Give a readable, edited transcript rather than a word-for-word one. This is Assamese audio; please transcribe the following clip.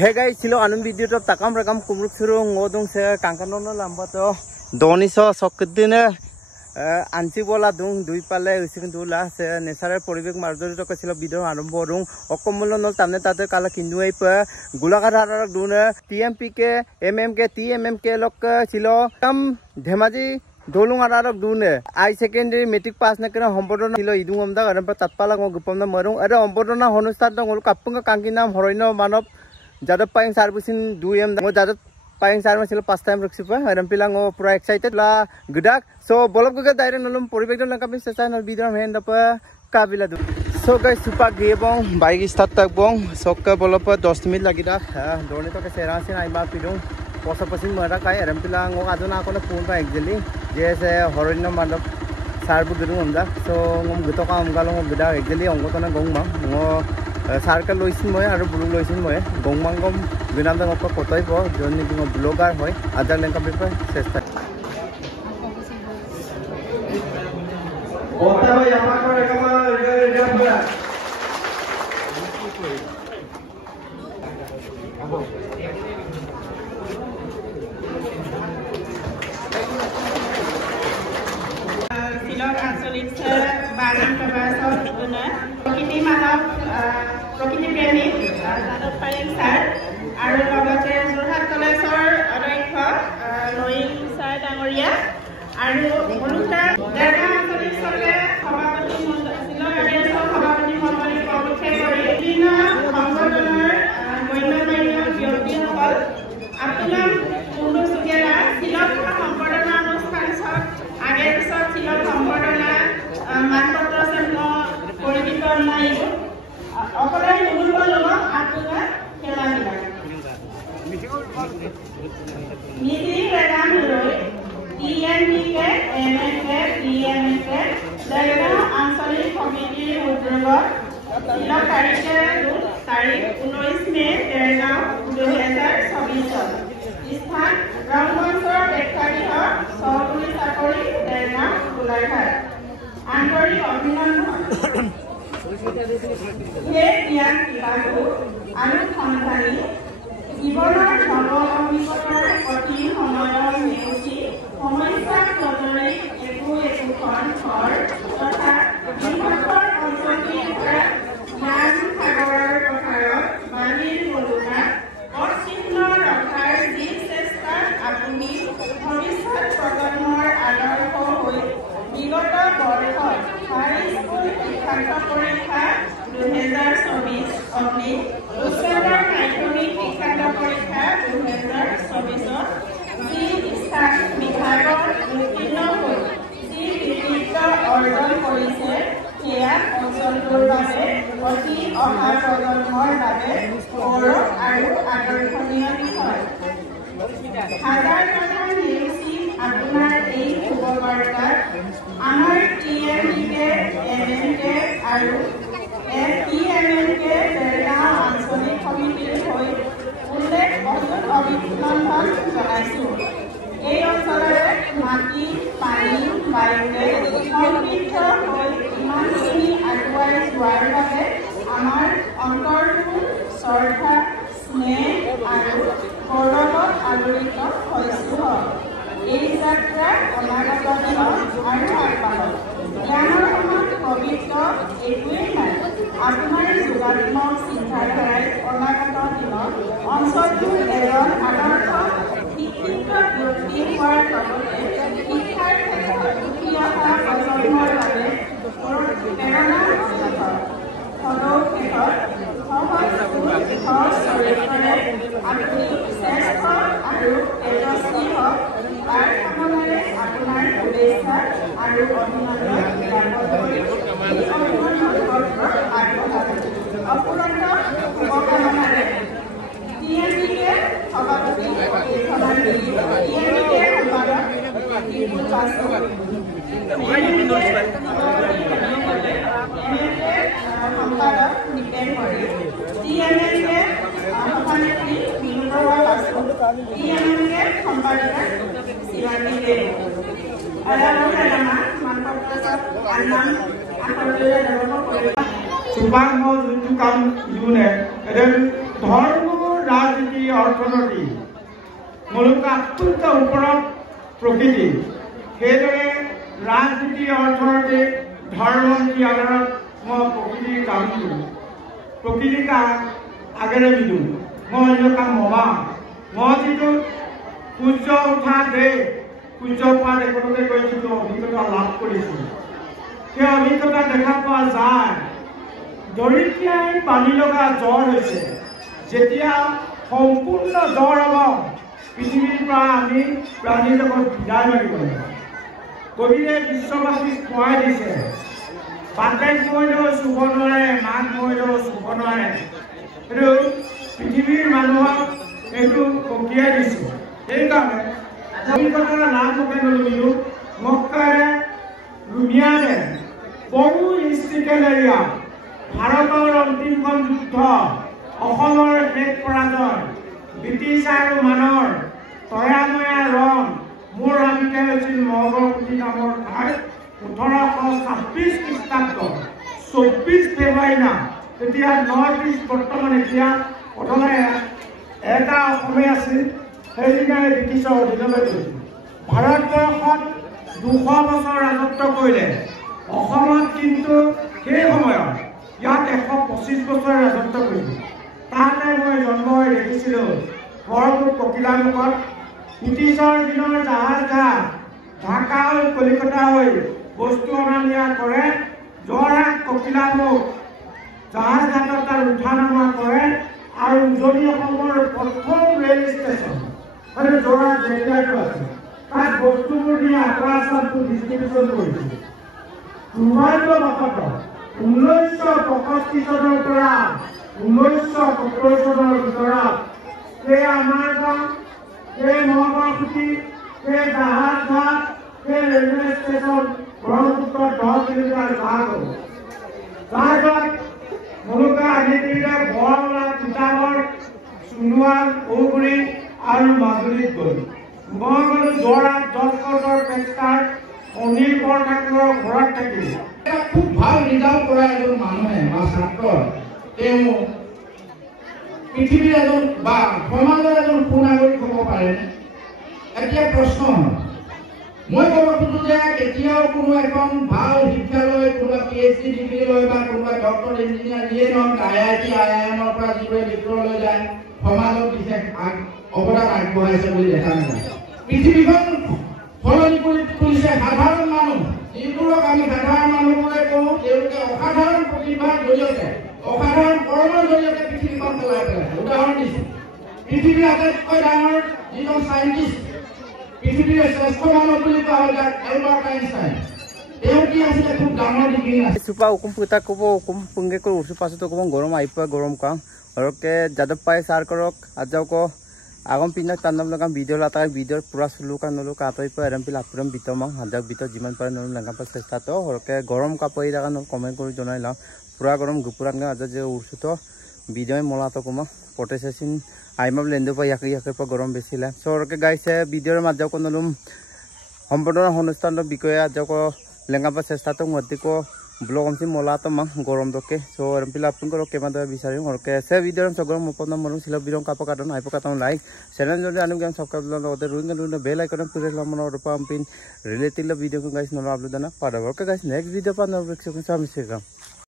Hey guys, silo anum video to takam rakam kumruk suru ngodong se kangkanono lambato doni so sokdine anti bola dung dui pale usikin dula se nesare poribek marzori to kasilo video arombo dung okomolo nol tamne tate kala kinduai pa gulakar dune TMPK MMK TMMK lok silo kam dhemaji dolung ararok dune I secondary metric pass na kena hombodona silo idung amda garam pa tatpala ngo gupamna marung ada hombodona honustar dong ul kapunga kangkinam horoino manop jadap payang sarbusin 2M ngo jadap payang sarma silo pas time ruksipa garam pilang ngo pura excited la gedak so bolok guga daire nolum poribek don kami sesai nol video hen dapa kabila du so guys super gebong bike start tak bong sokka bolop 10 minit lagi dah doni to ke serasin ai ba pidung posa pasin mara kai garam pilang ngo aduna ko na phone pa actually jese horoino manop sarbu duru amda so ngom guto ka amgalo ngo geda actually ongo to na gongma ngo sarkal loisin moy aru blue loisin moy gongmangom binamda ngoppa kotoi po jonni ngo blogger hoy adar link ka bipa sesta ota bhai amar kore kama jamba Silok ansolik se barang kebasor guna prokiti manok prokiti premik jadap payang sar aru logote Jorhat Collegeor adhyokya Noil sar dangoria aru Muluka Dera ansolik sore sabapati silok area sabapati mondoli pabukhe kori dina সংগঠনৰ মহিলা ব্যক্তি সকল আপোনাক পুনু সুগেৰা silok সম্পাদনা অনুষ্ঠান সব আগে পিছত silok সম্পাদনা মানপত্ৰ সন্ন পৰিবিতৰণ নাই অকলে নুগুলব লগক আপোনাক সেৱা দিবা নীতি প্ৰদান লৈ TMPK MMK TMK দেৰগাঁও আঞ্চলিক সমিতিৰ উদ্যোগত silok তাৰিখ 19 মে দেৰগাঁও 2024 স্থান ৰংমঞ্চৰ প্ৰেক্ষাগৃহ চৌধুৰী চাকৰি দেৰগাঁও গোলাঘাট আন্তৰিক অভিনন্দন হে জ্ঞান কিবাকু আৰু সন্তানী জীৱনৰ নৱ অভিজ্ঞতাৰ অতি সময়ৰ নেওচি সমস্যাক নজৰে একোখন ঘৰ তথা বৃহত্তৰ অঞ্চলটিৰ পৰা জ্ঞান সাগৰৰ পথাৰত বালিৰ মলুকা অচিহ্ন ৰখাৰ যি চেষ্টাত আপুনি ভৱিষ্যত প্ৰজন্মৰ আদৰ্শ হৈ বিগত বৰ্ষত হাইস্কুল শিক্ষান্ত পৰীক্ষা 2024 অগ্নি উচ্চতৰ মাধ্যমিক শিক্ষান্ত পৰীক্ষা 2024 যি স্থান বিভাগত উত্তীৰ্ণ হৈ যি কৃতিত্ব অৰ্জন কৰিছে সেয়া অঞ্চলটোৰ বাবে অতি অহা প্ৰজন্মৰ বাবে গৌৰৱ আৰু আকৰ্ষণীয় বিষয় হাজাৰ টকা নেওচি আপোনাৰ এই শুভবাৰ্তাত আমাৰ TMPK MMK আৰু TMMK দেৰগাঁও আঞ্চলিক সমিতিৰ হৈ উল্লেখ অতুল অভিনন্দন জনাইছোঁ এই অঞ্চলৰে মাটি পানী বায়ুৰে সমৃদ্ধ হৈ ইমানখিনি আগুৱাই যোৱাৰ বাবে আমাৰ অন্তৰটো শ্ৰদ্ধা স্নেহ আৰু গৌৰৱত আলোড়িত হৈছোঁ এই যাত্ৰা অনাগত দিনত আৰু আগবাঢ়ক জ্ঞানৰ সমান পবিত্ৰ একোৱেই নাই আপোনাৰ যোগাত্মক চিন্তাধাৰাই অনাগত দিনত অঞ্চলটোৰ এজন আদৰ্শ শিক্ষিত ব্যক্তি হোৱাৰ লগতে শিক্ষাৰ ক্ষেত্ৰত উঠি অহা প্ৰজন্মৰ বাবে প্ৰেৰণা সদৌ শেষত সহজ চৰিত্ৰৰে আপুনি শ্ৰেষ্ঠ আৰু তেজস্বী হওক তাৰ কামনাৰে আপোনাৰ শুভেচ্ছা আৰু অভিনন্দন জ্ঞাপন কৰি এই অভিনন্দন পত্ৰ আগবঢ়াব অপুৰন্ত শুভকামনাৰে TMPK সভাপতি TMPK সম্পাদক বিপুল পাছু সম্পাদক নিপেন কৰি TMMK সভানেত্ৰী বিনুপ্ৰভা পাছু TMMK সম্পাদিকা শিৱানী দেৱ আদালতৰ নামা মানপত্ৰ আন্নাম সুপাংশ যোনটো কাম যোনে ধৰ্ম ৰাজনীতি অৰ্থনীতি মূলক অত্যন্ত ওপৰত প্ৰকৃতি সেইদৰে ৰাজনীতি অৰ্থনীতি ধৰ্ম নীতি আধাৰত মই প্ৰকৃতিৰ কাম কৰোঁ প্ৰকৃতিৰ কাম আগেৰে নিদিওঁ মই অন্য কাম নমা মই যিটো সূৰ্য উঠা দেশ সূৰ্য পোৱা দেশলৈকে গৈ যিটো অভিজ্ঞতা লাভ কৰিছোঁ সেই অভিজ্ঞতা দেখা পোৱা যায় দৰিদ্ৰীয়াই পানী লগা জ্বৰ হৈছে যেতিয়া সম্পূৰ্ণ জ্বৰ হ'ব পৃথিৱীৰ পৰা আমি প্ৰাণীৰ লগত বিদায় মাৰিব লাগিব কবিৰে বিশ্ববাসীক কোৱাই দিছে বাটেক মৰিলেও চুব নোৱাৰে মাক মৰিলেও চুব নোৱাৰে এইটো পৃথিৱীৰ মানুহক এইটো সকীয়াই দিছে সেইকাৰণে অভিজ্ঞতা লাভ হকে নল'লোঁ মক্কাৰে ৰুমিয়ানে বহু ইনষ্টিকেল এৰিয়া ভাৰতৰ অন্তিমখন যুদ্ধ অসমৰ শেষ পৰাজয় ব্ৰিটিছ আৰু মানৰ তয়াময়া ৰং মোৰ আমিতে হৈছিল মগৰপুতি নামৰ ঠাইত 1826 খ্ৰীষ্টাব্দ 24 ফেব্ৰুৱাৰী না তেতিয়া নৰ্থ ইষ্ট বৰ্তমান এতিয়া প্ৰথমে এটা অসমে আছিল সেইদিনাই ব্ৰিটিছৰ অধীনলৈ গৈছিল ভাৰতবৰ্ষত 200 বছৰ ৰাজত্ব কৰিলে অসমত কিন্তু সেই সময়ত ইয়াত 125 বছৰ ৰাজত্ব কৰিছিল তাতে মই জন্ম হৈ দেখিছিলোঁ বৰপুৰ ককিলামুখত ব্ৰিটিছৰ দিনৰ জাহাজ ঘাট ঢাকা হৈ কলিকতা হৈ বস্তু অনা নিয়া কৰে যোৰহাট ককিলামুখ জাহাজ ঘাটত তাৰ উঠা নমা কৰে আৰু উজনি অসমৰ প্ৰথম ৰেল ষ্টেচন মানে যোৰহাট জেগাটো আছে তাত বস্তুবোৰ নি আপাৰাচাৰটো ডিষ্ট্ৰিবিউশ্যন কৰিছিল দুৰ্ভাগ্যবশতঃ 1965 চনৰ পৰা 1970 চনৰ ভিতৰত সেই আমাৰ গাঁও সেই মগৰপুতি সেই জাহাজ ঘাট সেই ৰেলৱে ষ্টেচন ব্ৰহ্মপুত্ৰৰ 10 কিলোমিটাৰ ভাগ হ'ল তাৰপিছত মুলুকা আগেদিৰে বৰলা তিতাবৰ চুনুৱাল ঔগুৰি আৰু মাজুলীত গ'ল মই গ'লো যোৰহাট জজকোটৰ পেষ্টাৰ অনিল বৰঠাকুৰৰ ঘৰত থাকিল খুব ভাল ৰিজাল্ট কৰা এজন মানুহে বা ছাত্ৰ তেওঁ পৃথিৱীৰ এজন বা সমাজৰ এজন সুনাগৰিক হ'ব পাৰেনে এতিয়া প্ৰশ্ন মই ক'ব খোজো যে কেতিয়াও কোনো এখন ভাল শিক্ষালয় কোনোবা PhD ডিগ্ৰী লৈ বা কোনোবা ডক্টৰ ইঞ্জিনিয়াৰ যিয়ে নহওক IIT IIMৰ পৰা যিবোৰে ডিগ্ৰী যায় সমাজত বিশেষ অৱদান আগবঢ়াইছে বুলি দেখা নাযায় পৃথিৱীখন সলনি কৰি তুলিছে সাধাৰণ মানুহ যিবোৰক আমি সাধাৰণ মানুহ বুলি কওঁ তেওঁলোকে অসাধাৰণ প্ৰতিভাৰ জৰিয়তে অসাধাৰণ কৰ্মৰ জৰিয়তে পৃথিৱীখন চলাই পেলাইছে উদাহৰণ দিছোঁ পৃথিৱীৰ আটাইতকৈ ডাঙৰ যিজন চাইণ্টিষ্ট পৃথিৱীৰ শ্ৰেষ্ঠ মানৱ বুলি কোৱা হয় যাক এলবাৰ্ট আইনষ্টাইন তেওঁ কি আছিলে খুব ডাঙৰ ডিগ্ৰী আছে সুপা হুকুম পুতা কব হুকুম পুঙ্গে করে উঠে পাছত কব গরম আইপা গরম কাম ওরকে যাদব পাই সার করক আজাও আগম পিনাক তান্ডব লগাম ভিডিও লাতা ভিডিওর পুরা সুলুকা নলুকা আতই পা এরম পিল আপুরম বিতমাং হাজাক বিত যিমান পারে নলু লাগাম পা চেষ্টা তো ওরকে গরম কাপই লাগা নল কমেন্ট করে জনাইলাম পুরা গরম গুপুরাঙ্গে আজ যে উঠছো তো ভিডিও মলা তো কমা পটেসিন আইমাব লেন্দু পা ইয়াকে পা গরম বেছিলা সো ওরকে গাইছে ভিডিওর মাঝাও কোনলুম সম্পূর্ণ অনুষ্ঠানের বিষয়ে আজাও লেঙ্গা পা চেষ্টা তো মধ্যে ব্লগ हमसे मोला तो मां गरम दोके सो रंपिला अपन को के मादो बिसारि और के से वीडियो हम सगरम अपन मनु सिला बिरं का पकादन आइ पकातम लाइक चैनल जो आनु गेम सब्सक्राइब लो ओदे रुन बेल आइकन प्रेस लो मनो रपा पिन रिलेटेड वीडियो को गाइस नो अपलोड ना पाडा के गाइस नेक्स्ट वीडियो पा नो वेक्स को सामिसेगा